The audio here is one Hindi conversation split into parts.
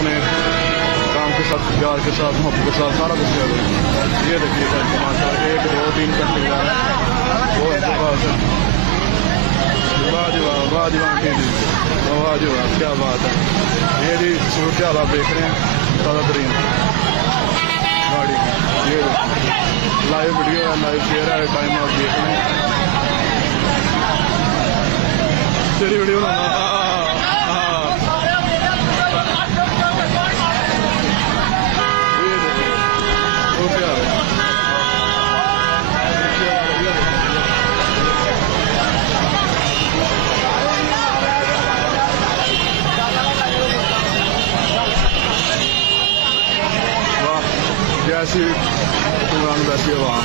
अपने काम के साथ, प्यार के साथ, मोहब्बत के साथ सारा कुछ कर रहे हैं। ये देखिए माशाल्लाह 1 2 3 घंटे जा रहे हैं। वो इनके पास है। वाह जी वाह, वाह जी वाह, वाह जी वाह, क्या बात है। ये जी सूरत हाल आप देख रहे हैं, ताज़ा तरीन गाड़ी। ये लाइव वीडियो है, लाइव शेयर है, टाइम आप देख रहे हैं। तेरी वीडियो बनाना जैसी दुकान वैसी आवाम।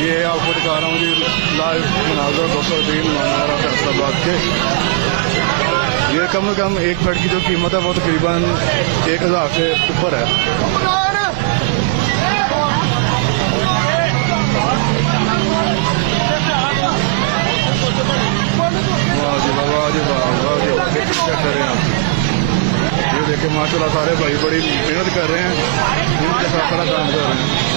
ये आपको दिखा रहा हूँ जी लाइव मनाजर 203 मनारा फैसलाबाद के। ये कम से कम एक बेड की जो कीमत है वो तकरीबन 1000 से ऊपर है। ये देखिए माशाल्लाह सारे भाई बड़ी मेहनत कर रहे हैं, इनके साथ सारा काम कर रहे हैं।